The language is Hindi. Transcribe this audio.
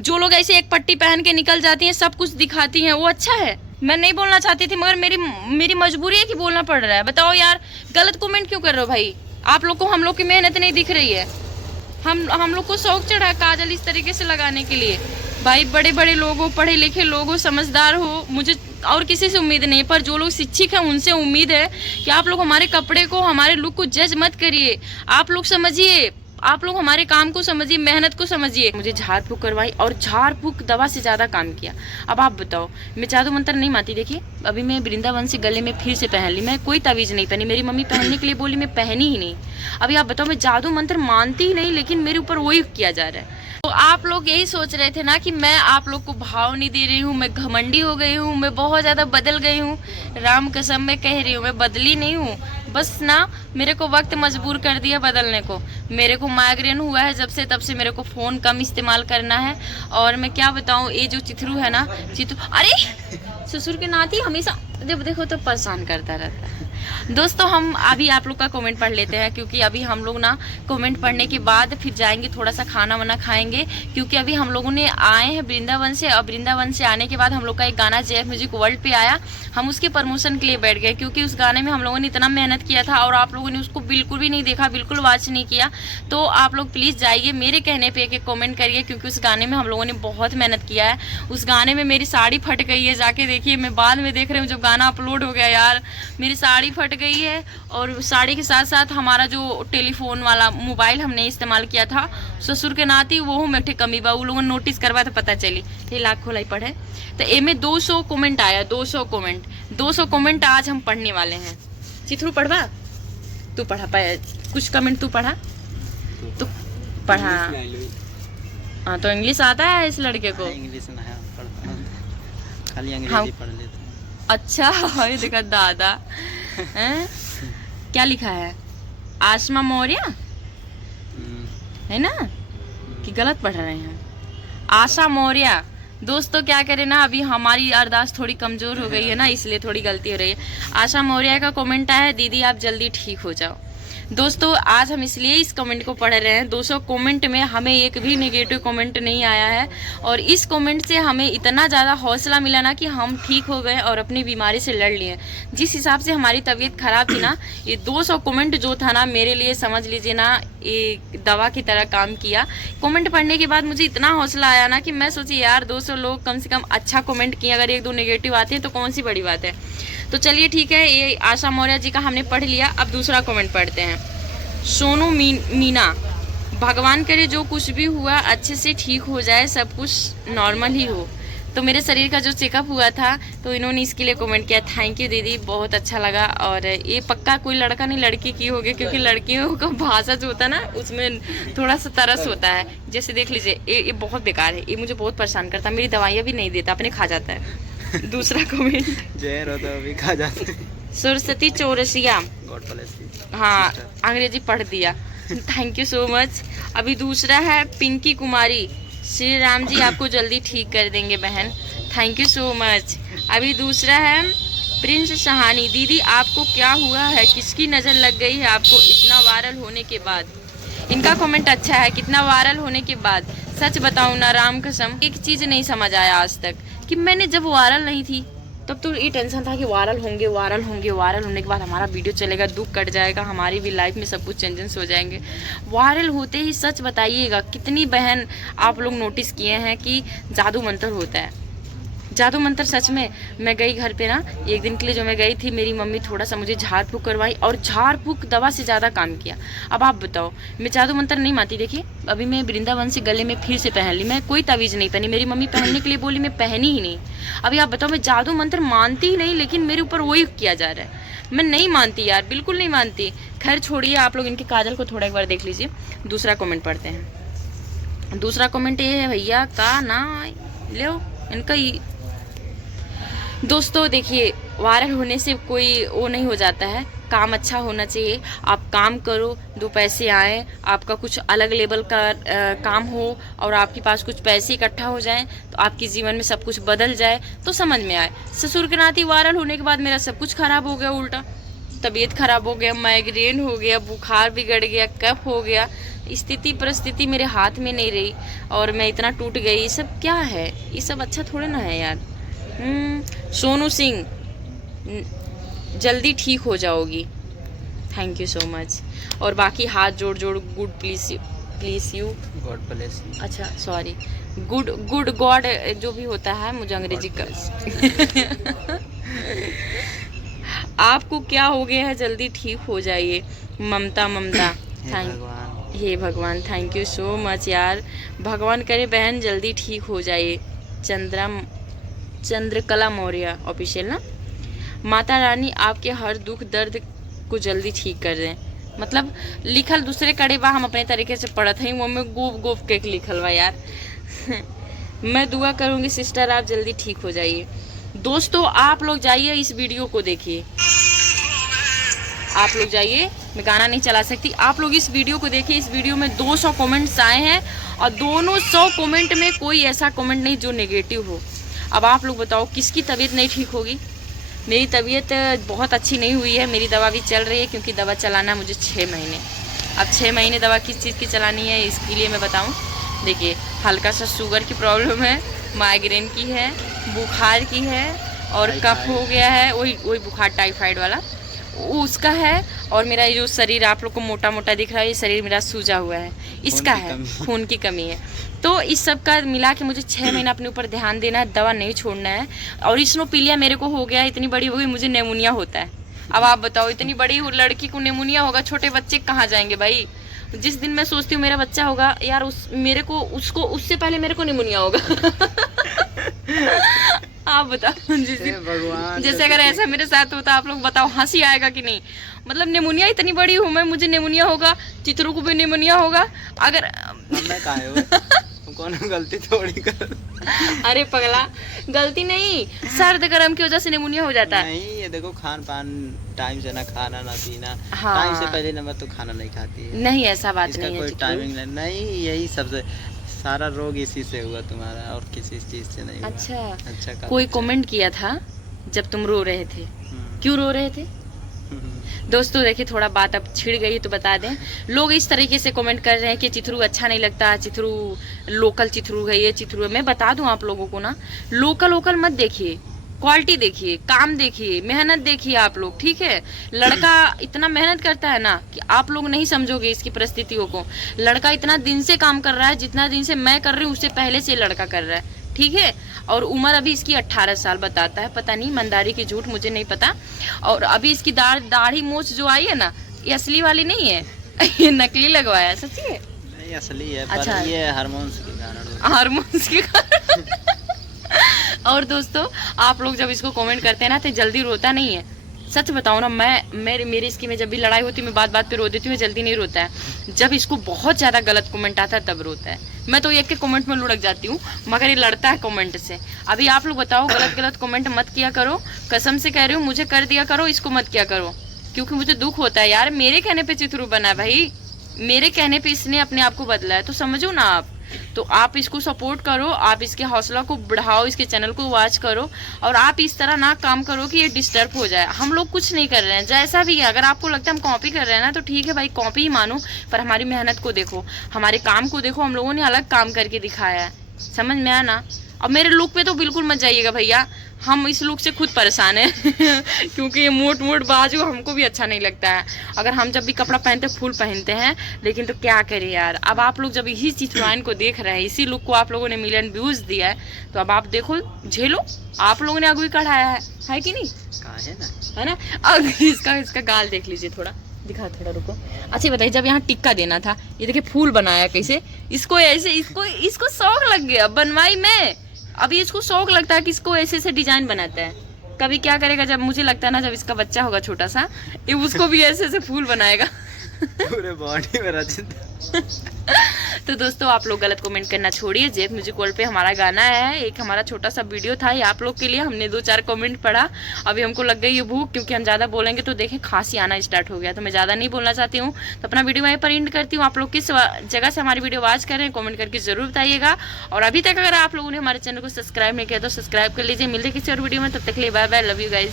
जो लोग ऐसे एक पट्टी पहन के निकल जाती हैं, सब कुछ दिखाती हैं, वो अच्छा है? मैं नहीं बोलना चाहती थी मगर मेरी मजबूरी है कि बोलना पड़ रहा है। बताओ यार, गलत कमेंट क्यों कर रहे हो भाई? आप लोग को हम लोग की मेहनत नहीं दिख रही है? हम लोग को शौक चढ़ा है काजल इस तरीके से लगाने के लिए। भाई बड़े बड़े लोग हो, पढ़े लिखे लोग हो, समझदार हो, मुझे और किसी से उम्मीद नहीं है, पर जो लोग शिक्षित हैं उनसे उम्मीद है कि आप लोग हमारे कपड़े को, हमारे लुक को जज मत करिए। आप लोग समझिए, आप लोग हमारे काम को समझिए, मेहनत को समझिए। मुझे झाड़ फूक करवाई और झाड़ फूक दवा से ज़्यादा काम किया। अब आप बताओ, मैं जादू मंत्र नहीं मानती। देखिए अभी मैं वृंदावन से गले में फिर से पहन ली, मैं कोई तावीज़ नहीं पहनी, मेरी मम्मी पहनने के लिए बोली, मैं पहनी ही नहीं। अभी आप बताओ, मैं जादू मंत्र मानती ही नहीं, लेकिन मेरे ऊपर वही किया जा रहा है। तो आप लोग यही सोच रहे थे ना कि मैं आप लोग को भाव नहीं दे रही हूँ, मैं घमंडी हो गई हूँ, मैं बहुत ज़्यादा बदल गई हूँ। राम कसम मैं कह रही हूँ, मैं बदली नहीं हूँ, बस ना मेरे को वक्त मजबूर कर दिया बदलने को। मेरे को माइग्रेन हुआ है जब से, तब से मेरे को फ़ोन कम इस्तेमाल करना है। और मैं क्या बताऊँ, ये जो चिथरू है ना, अरे ससुर के नाती हमेशा जब देखो तो परेशान करता रहता है। दोस्तों हम अभी आप लोग का कमेंट पढ़ लेते हैं, क्योंकि अभी हम लोग ना कमेंट पढ़ने के बाद फिर जाएंगे थोड़ा सा खाना वाना खाएंगे, क्योंकि अभी हम लोगों ने आए हैं वृंदावन से। और वृंदावन से आने के बाद हम लोग का एक गाना जेएफ म्यूजिक वर्ल्ड पे आया, हम उसके प्रमोशन के लिए बैठ गए, क्योंकि उस गाने में हम लोगों ने इतना मेहनत किया था और आप लोगों ने उसको बिल्कुल भी नहीं देखा, बिल्कुल वॉच नहीं किया। तो आप लोग प्लीज़ जाइए, मेरे कहने पर एक कॉमेंट करिए, क्योंकि उस गाने में हम लोगों ने बहुत मेहनत किया है। उस गाने में मेरी साड़ी फट गई है, जाके देखिए, मैं बाद में देख रही हूँ जब गाना अपलोड हो गया, यार मेरी साड़ी फट गई है। और साड़ी के साथ साथ हमारा जो टेलीफोन वाला मोबाइल हमने इस्तेमाल किया था, ससुर के नाती वो में कमी बा, वो लोगों ने नोटिस करवा तो पता चली, ये लाख खोलाई पढ़े तो ए में 200 कमेंट आया, 200 कमेंट आज हम पढ़ने वाले हैं। चिथरू पढ़वा, तू पढ़ा पाया कुछ कमेंट, तू पढ़ा तो पढ़ा। हाँ तो इंग्लिश आता है इस लड़के को? इंग्लिश ना है, खाली अंग्रेजी पढ़ लेते हैं। अच्छा ये देखा दादा हैं? क्या लिखा है? आसमा मौर्य है ना कि गलत पढ़ रहे हैं? आशा मौर्य। दोस्तों क्या करें ना, अभी हमारी अरदास थोड़ी कमजोर हो गई है ना, इसलिए थोड़ी गलती हो रही है। आशा मौर्य का कमेंट आया है, दीदी आप जल्दी ठीक हो जाओ। दोस्तों आज हम इसलिए इस कमेंट को पढ़ रहे हैं, 200 कमेंट में हमें एक भी नेगेटिव कमेंट नहीं आया है, और इस कमेंट से हमें इतना ज़्यादा हौसला मिला ना कि हम ठीक हो गए और अपनी बीमारी से लड़ लिए। जिस हिसाब से हमारी तबीयत ख़राब थी ना, ये 200 कमेंट जो था ना, मेरे लिए समझ लीजिए ना एक दवा की तरह काम किया। कमेंट पढ़ने के बाद मुझे इतना हौसला आया ना कि मैं सोची यार 200 लोग कम से कम अच्छा कमेंट किए, अगर एक दो नेगेटिव आते हैं तो कौन सी बड़ी बात है। तो चलिए ठीक है, ये आशा मौर्य जी का हमने पढ़ लिया। अब दूसरा कमेंट पढ़ते हैं। सोनू मीना, भगवान करे जो कुछ भी हुआ अच्छे से ठीक हो जाए, सब कुछ नॉर्मल ही हो। तो मेरे शरीर का जो चेकअप हुआ था, तो इन्होंने इसके लिए कमेंट किया। थैंक यू दीदी, बहुत अच्छा लगा। और ये पक्का कोई लड़का नहीं लड़की की होगी, क्योंकि लड़कियों का भाषा जो होता है ना उसमें थोड़ा सा तरस होता है। जैसे देख लीजिए, ये बहुत बेकार है, ये मुझे बहुत परेशान करता है, मेरी दवाइयाँ भी नहीं देता, अपने खा जाता है। दूसरा कमेंट, जहर होता है भी खा जाते हैं। सरस्वती चौरसिया, हाँ अंग्रेजी पढ़ दिया, थैंक यू सो मच। अभी दूसरा है पिंकी कुमारी, श्री राम जी आपको जल्दी ठीक कर देंगे बहन, थैंक यू सो मच। अभी दूसरा है प्रिंस सहानी, दीदी आपको क्या हुआ है, किसकी नज़र लग गई है आपको इतना वायरल होने के बाद? इनका कमेंट अच्छा है, कितना वायरल होने के बाद। सच बताऊं ना, राम कसम एक चीज़ नहीं समझ आया आज तक, कि मैंने जब वायरल नहीं थी तब तो ये टेंशन था कि वायरल होंगे, वायरल होने के बाद हमारा वीडियो चलेगा, दुख कट जाएगा, हमारी भी लाइफ में सब कुछ चेंजेस हो जाएंगे। वायरल होते ही सच बताइएगा कितनी बहन आप लोग नोटिस किए हैं कि जादू मंत्र होता है। जादू मंत्र सच में, मैं गई घर पे ना एक दिन के लिए, जो मैं गई थी, मेरी मम्मी थोड़ा सा मुझे झाड़ फूक करवाई और झाड़ फूक दवा से ज़्यादा काम किया। अब आप बताओ, मैं जादू मंत्र नहीं मानती। देखिए अभी मैं वृंदावन से गले में फिर से पहन ली, मैं कोई तावीज़ नहीं पहनी, मेरी मम्मी पहनने के लिए बोली, मैं पहनी ही नहीं। अभी आप बताओ, मैं जादू मंत्र मानती ही नहीं, लेकिन मेरे ऊपर वही किया जा रहा है। मैं नहीं मानती यार, बिल्कुल नहीं मानती। खैर छोड़िए, आप लोग इनके काजल को थोड़ा एक बार देख लीजिए। दूसरा कमेंट पढ़ते हैं। दूसरा कमेंट ये है, भैया का ना लो इनका ही। दोस्तों देखिए, वायरल होने से कोई वो नहीं हो जाता है, काम अच्छा होना चाहिए। आप काम करो, 2 पैसे आए, आपका कुछ अलग लेवल का काम हो और आपके पास कुछ पैसे इकट्ठा हो जाएं, तो आपके जीवन में सब कुछ बदल जाए, तो समझ में आए। ससुर के नाती वायरल होने के बाद मेरा सब कुछ खराब हो गया उल्टा। तबीयत खराब हो गया, माइग्रेन हो गया, बुखार बिगड़ गया, कफ हो गया, स्थिति परिस्थिति मेरे हाथ में नहीं रही और मैं इतना टूट गई। ये सब क्या है? ये सब अच्छा थोड़े ना है यार। सोनू सिंह, जल्दी ठीक हो जाओगी, थैंक यू सो मच। और बाकी हाथ जोड़ जोड़ good please you God bless you. अच्छा सॉरी, गुड गॉड जो भी होता है, मुझे अंग्रेजी का आपको क्या हो गया है, जल्दी ठीक हो जाइए। ममता हे भगवान थैंक यू सो मच यार। भगवान करे बहन जल्दी ठीक हो जाइए। चंद्रकला मौर्य ऑफिशियल ना। माता रानी आपके हर दुख दर्द को जल्दी ठीक कर दें। मतलब लिखल दूसरे कड़े बा, हम अपने तरीके से पढ़त हई, वो में गोफ के लिखल बा यार। मैं दुआ करूँगी सिस्टर आप जल्दी ठीक हो जाइए। दोस्तों आप लोग जाइए इस वीडियो को देखिए, आप लोग जाइए, मैं गाना नहीं चला सकती, आप लोग इस वीडियो को देखिए। इस वीडियो में 200 कमेंट्स आए हैं और दोनों 100 कमेंट में कोई ऐसा कमेंट नहीं जो नेगेटिव हो। अब आप लोग बताओ किसकी तबीयत नहीं ठीक होगी? मेरी तबीयत बहुत अच्छी नहीं हुई है, मेरी दवा भी चल रही है क्योंकि दवा चलाना मुझे 6 महीने। अब 6 महीने दवा किस चीज़ की चलानी है इसके लिए मैं बताऊं। देखिए हल्का सा शुगर की प्रॉब्लम है, माइग्रेन की है, बुखार की है और कफ हो गया है, वही बुखार टाइफाइड वाला उसका है। और मेरा ये जो शरीर आप लोग को मोटा मोटा दिख रहा है, ये शरीर मेरा सूजा हुआ है, इसका है, खून की कमी है। तो इस सब का मिला के मुझे 6 महीना अपने ऊपर ध्यान देना है, दवा नहीं छोड़ना है। और स्नोपीलिया मेरे को हो गया, इतनी बड़ी हो गई, मुझे नेमोनिया होता है। अब आप बताओ इतनी बड़ी लड़की को नेमोनिया होगा, छोटे बच्चे कहाँ जाएंगे भाई। जिस दिन मैं सोचती हूँ मेरा बच्चा होगा यार, उससे पहले मेरे को निमोनिया होगा। आप बताओ जैसे अगर ऐसा मेरे साथ होता, आप लोग बताओ हंसी आएगा कि नहीं। मतलब निमोनिया इतनी बड़ी हूँ मैं, मुझे निमोनिया होगा, चित्रों को भी निमोनिया होगा। अगर कौन गलती थोड़ी कर। अरे पगला गलती नहीं, सर्द गर्म की वजह से निमोनिया हो जाता है। नहीं ये देखो खान पान टाइम से ना खाना ना पीना। हाँ। टाइम से पहले नंबर तो खाना नहीं खाती है। नहीं ऐसा बात इसका नहीं है कोई टाइमिंग नहीं, यही सबसे सारा रोग इसी से हुआ तुम्हारा और किसी चीज से नहीं हुआ। अच्छा कोई कमेंट किया था जब तुम रो रहे थे, क्यों रो रहे थे? दोस्तों देखिए थोड़ा बात अब छिड़ गई तो बता दें। लोग इस तरीके से कमेंट कर रहे हैं कि चिथरू अच्छा नहीं लगता, चिथरू लोकल चिथरू है, ये चिथरू है। मैं बता दूं आप लोगों को ना, लोकल मत देखिए, क्वालिटी देखिए, काम देखिए, मेहनत देखिए आप लोग, ठीक है। लड़का इतना मेहनत करता है ना कि आप लोग नहीं समझोगे इसकी परिस्थितियों को। लड़का इतना दिन से काम कर रहा है, जितना दिन से मैं कर रही हूँ उससे पहले से लड़का कर रहा है, ठीक है। और उम्र अभी इसकी 18 साल बताता है, पता नहीं ईमानदारी की झूठ मुझे नहीं पता। और अभी इसकी दाढ़ी मूछ जो आई है ना, ये असली वाली नहीं है, ये नकली लगवाया है। सच्ची है? नहीं असली है, अच्छा। पर ये हार्मोन्स के कारण। हार्मोन्स के कारण। और दोस्तों आप लोग जब इसको कमेंट करते हैं ना तो जल्दी रोता नहीं है। सच बताओ ना, मेरी इसकी में जब भी लड़ाई होती है मैं बात पे रो देती हूँ, जल्दी नहीं रोता है। जब इसको बहुत ज़्यादा गलत कमेंट आता है तब रोता है। मैं तो एक के कमेंट में लुढ़क जाती हूँ, मगर ये लड़ता है कमेंट से। अभी आप लोग बताओ, गलत कमेंट मत किया करो, कसम से कह रही हूँ, मुझे कर दिया करो, इसको मत किया करो, क्योंकि मुझे दुख होता है यार। मेरे कहने पे चिथरू बना भाई, मेरे कहने पे इसने अपने आप को बदला है, तो समझो ना आप। तो आप इसको सपोर्ट करो, आप इसके हौसला को बढ़ाओ, इसके चैनल को वॉच करो, और आप इस तरह ना काम करो कि ये डिस्टर्ब हो जाए। हम लोग कुछ नहीं कर रहे हैं, जैसा भी है। अगर आपको लगता है हम कॉपी कर रहे हैं ना तो ठीक है भाई, कॉपी ही मानो, पर हमारी मेहनत को देखो, हमारे काम को देखो। हम लोगों ने अलग काम करके दिखाया है, समझ में आया ना। अब मेरे लुक पे तो बिल्कुल मत जाइएगा भैया, हम इस लुक से खुद परेशान हैं। क्योंकि ये मोट बाजू हमको भी अच्छा नहीं लगता है। अगर हम जब भी कपड़ा पहनते फुल पहनते हैं, लेकिन तो क्या करें यार। अब आप लोग जब इसी चिथराइन को देख रहे हैं, इसी लुक को आप लोगों ने मिलियन व्यूज दिया है, तो अब आप देखो, झेलो। आप लोगों ने अगुई कढ़ाया है कि नहीं? है ना। अब इसका गाल देख लीजिए, थोड़ा दिखा, थोड़ा रुको। अच्छा बताइए, जब यहाँ टिक्का देना था, ये देखिए फूल बनाया कैसे। इसको ऐसे इसको शौक लग गया, बनवाई मैं। अभी इसको शौक लगता है कि इसको ऐसे डिजाइन बनाता है। कभी क्या करेगा, जब मुझे लगता है ना, जब इसका बच्चा होगा छोटा सा, ये उसको भी ऐसे फूल बनाएगा। पूरे बॉडी में रचित। तो दोस्तों आप लोग गलत कमेंट करना छोड़िए। जेब म्यूजिक वर्ल्ड पे हमारा गाना है, एक हमारा छोटा सा वीडियो था ये आप लोग के लिए। हमने 2-4 कमेंट पढ़ा, अभी हमको लग गई ये भूख, क्योंकि हम ज़्यादा बोलेंगे तो देखें खांसी आना स्टार्ट हो गया, तो मैं ज़्यादा नहीं बोलना चाहती हूँ। तो अपना वीडियो वहीं पर एंड करती हूँ। आप लोग किस जगह से हमारी वीडियो वॉच कर रहे हैं कमेंट करके जरूर बताइएगा। और अभी तक अगर आप लोगों ने हमारे चैनल को सब्सक्राइब नहीं किया तो सब्सक्राइब कर लीजिए। मिलते किसी और वीडियो में, तब तक के लिए bye bye, love you guys.